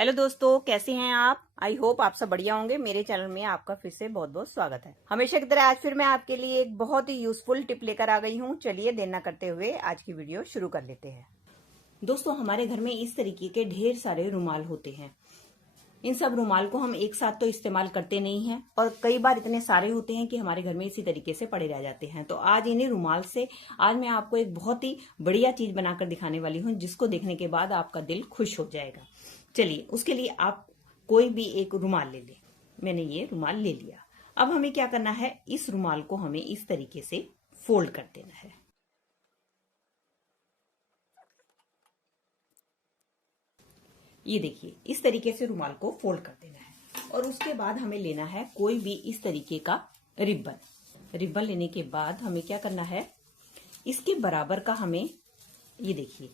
Hello दोस्तों, कैसे हैं आप। आई होप आप सब बढ़िया होंगे। मेरे चैनल में आपका फिर से बहुत बहुत स्वागत है। हमेशा की तरह आज फिर मैं आपके लिए एक बहुत ही यूजफुल टिप लेकर आ गई हूँ। चलिए देर न करते हुए आज की वीडियो शुरू कर लेते हैं। दोस्तों, हमारे घर में इस तरीके के ढेर सारे रुमाल होते हैं। इन सब रुमाल को हम एक साथ तो इस्तेमाल करते नहीं हैं और कई बार इतने सारे होते हैं कि हमारे घर में इसी तरीके से पड़े रह जाते हैं। तो आज इन्हीं रुमाल से आज मैं आपको एक बहुत ही बढ़िया चीज बनाकर दिखाने वाली हूँ, जिसको देखने के बाद आपका दिल खुश हो जाएगा। चलिए, उसके लिए आप कोई भी एक रुमाल ले लें। मैंने ये रुमाल ले लिया। अब हमें क्या करना है, इस रुमाल को हमें इस तरीके से फोल्ड कर देना है। ये देखिए, इस तरीके से रुमाल को फोल्ड कर देना है और उसके बाद हमें लेना है कोई भी इस तरीके का रिबन लेने के बाद हमें क्या करना है, इसके बराबर का हमें, ये देखिए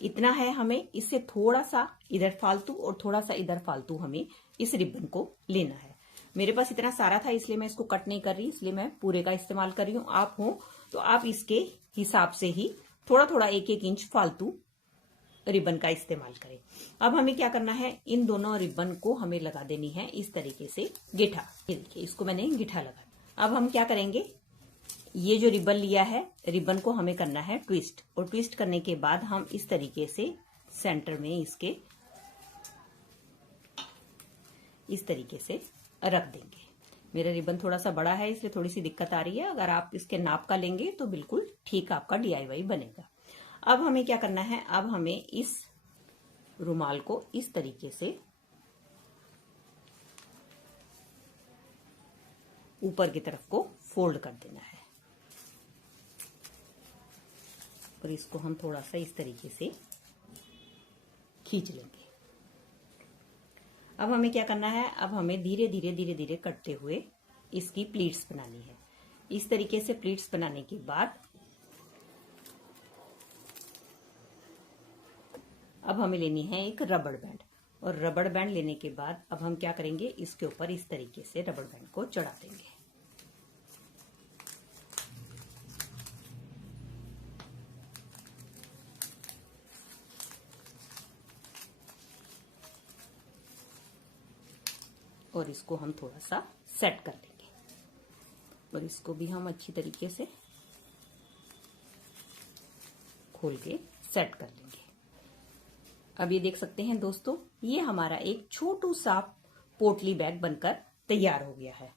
इतना है, हमें इससे थोड़ा सा इधर फालतू और थोड़ा सा इधर फालतू हमें इस रिबन को लेना है। मेरे पास इतना सारा था इसलिए मैं इसको कट नहीं कर रही, इसलिए मैं पूरे का इस्तेमाल कर रही हूँ। आप हो तो आप इसके हिसाब से ही थोड़ा थोड़ा एक एक इंच फालतू रिबन का इस्तेमाल करें। अब हमें क्या करना है, इन दोनों रिबन को हमें लगा देनी है इस तरीके से गिठा। ये देखिए, इसको मैंने गिठा लगा। अब हम क्या करेंगे, ये जो रिबन लिया है, रिबन को हमें करना है ट्विस्ट, और ट्विस्ट करने के बाद हम इस तरीके से सेंटर में इसके इस तरीके से रख देंगे। मेरा रिबन थोड़ा सा बड़ा है इसलिए थोड़ी सी दिक्कत आ रही है। अगर आप इसके नाप का लेंगे तो बिल्कुल ठीक आपका DIY बनेगा। अब हमें क्या करना है, अब हमें इस रुमाल को इस तरीके से ऊपर की तरफ को फोल्ड कर देना है और इसको हम थोड़ा सा इस तरीके से खींच लेंगे। अब हमें क्या करना है, अब हमें धीरे धीरे करते हुए इसकी प्लीट्स बनानी है। इस तरीके से प्लीट्स बनाने के बाद अब हमें लेनी है एक रबड़ बैंड, और रबड़ बैंड लेने के बाद अब हम क्या करेंगे, इसके ऊपर इस तरीके से रबड़ बैंड को चढ़ा देंगे। और इसको हम थोड़ा सा सेट कर लेंगे और इसको भी हम अच्छी तरीके से खोल के सेट कर लेंगे। अब ये देख सकते हैं दोस्तों, ये हमारा एक छोटू सा पोटली बैग बनकर तैयार हो गया है।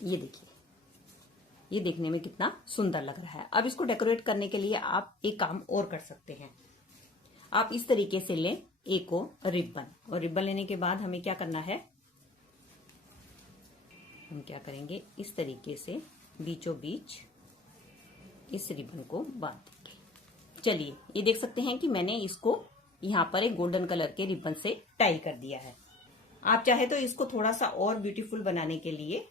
ये देखिए, ये देखने में कितना सुंदर लग रहा है। अब इसको डेकोरेट करने के लिए आप एक काम और कर सकते हैं। आप इस तरीके से लें एक और रिबन, और रिबन लेने के बाद हमें क्या करना है, हम क्या करेंगे, इस तरीके से बीचों बीच इस रिबन को बांध देंगे। चलिए, ये देख सकते हैं कि मैंने इसको यहाँ पर एक गोल्डन कलर के रिबन से टाई कर दिया है। आप चाहे तो इसको थोड़ा सा और ब्यूटीफुल बनाने के लिए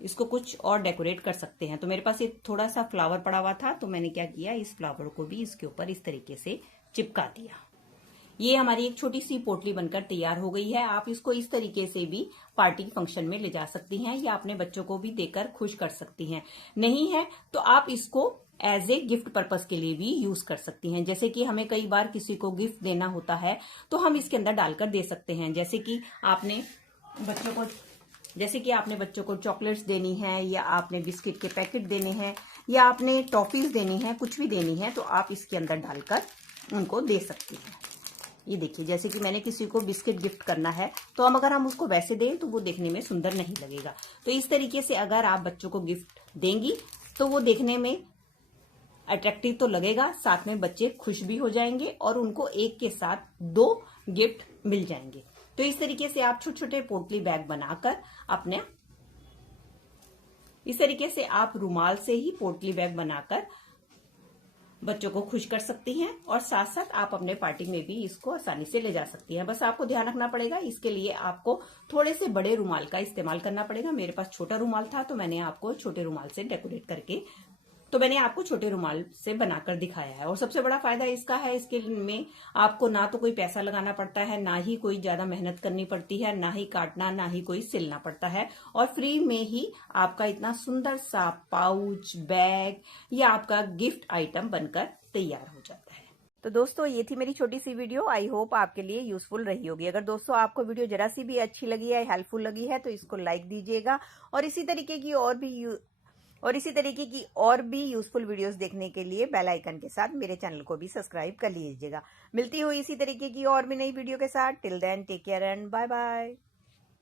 इसको कुछ और डेकोरेट कर सकते हैं। तो मेरे पास एक थोड़ा सा फ्लावर पड़ा हुआ था, तो मैंने क्या किया, इस फ्लावर को भी इसके ऊपर इस तरीके से चिपका दिया। ये हमारी एक छोटी सी पोटली बनकर तैयार हो गई है। आप इसको इस तरीके से भी पार्टी फंक्शन में ले जा सकती हैं या अपने बच्चों को भी देकर खुश कर सकती हैं। नहीं है तो आप इसको एज ए गिफ्ट पर्पस के लिए भी यूज कर सकती हैं। जैसे कि हमें कई बार किसी को गिफ्ट देना होता है तो हम इसके अंदर डालकर दे सकते हैं। जैसे कि आपने बच्चों को चॉकलेट्स देनी है, या आपने बिस्किट के पैकेट देने हैं, या आपने टॉफीज देनी है, कुछ भी देनी है, तो आप इसके अंदर डालकर उनको दे सकती हैं। ये देखिए, जैसे कि मैंने किसी को बिस्किट गिफ्ट करना है, तो अगर हम उसको वैसे दें तो वो देखने में सुंदर नहीं लगेगा। तो इस तरीके से अगर आप बच्चों को गिफ्ट देंगी तो वो देखने में अट्रैक्टिव तो लगेगा, साथ में बच्चे खुश भी हो जाएंगे और उनको एक के साथ 2 गिफ्ट मिल जाएंगे। तो इस तरीके से आप छोटे छोटे पोटली बैग बनाकर अपने, इस तरीके से आप रुमाल से ही पोटली बैग बनाकर बच्चों को खुश कर सकती हैं, और साथ साथ आप अपने पार्टी में भी इसको आसानी से ले जा सकती हैं। बस आपको ध्यान रखना पड़ेगा, इसके लिए आपको थोड़े से बड़े रुमाल का इस्तेमाल करना पड़ेगा। मेरे पास छोटा रुमाल था तो मैंने आपको छोटे रुमाल से डेकोरेट करके, तो मैंने आपको छोटे रुमाल से बनाकर दिखाया है। और सबसे बड़ा फायदा इसका है, इसके में आपको ना तो कोई पैसा लगाना पड़ता है, ना ही कोई ज्यादा मेहनत करनी पड़ती है, ना ही काटना, ना ही कोई सिलना पड़ता है, और फ्री में ही आपका इतना सुंदर सा पाउच, बैग या आपका गिफ्ट आइटम बनकर तैयार हो जाता है। तो दोस्तों ये थी मेरी छोटी सी वीडियो। आई होप आपके लिए यूजफुल रही होगी। अगर दोस्तों आपको वीडियो जरा सी भी अच्छी लगी है, हेल्पफुल लगी है, तो इसको लाइक दीजिएगा और इसी तरीके की और भी यूजफुल वीडियोस देखने के लिए बेल आइकन के साथ मेरे चैनल को भी सब्सक्राइब कर लीजिएगा। मिलती हुई इसी तरीके की और भी नई वीडियो के साथ। Till then take care and bye bye.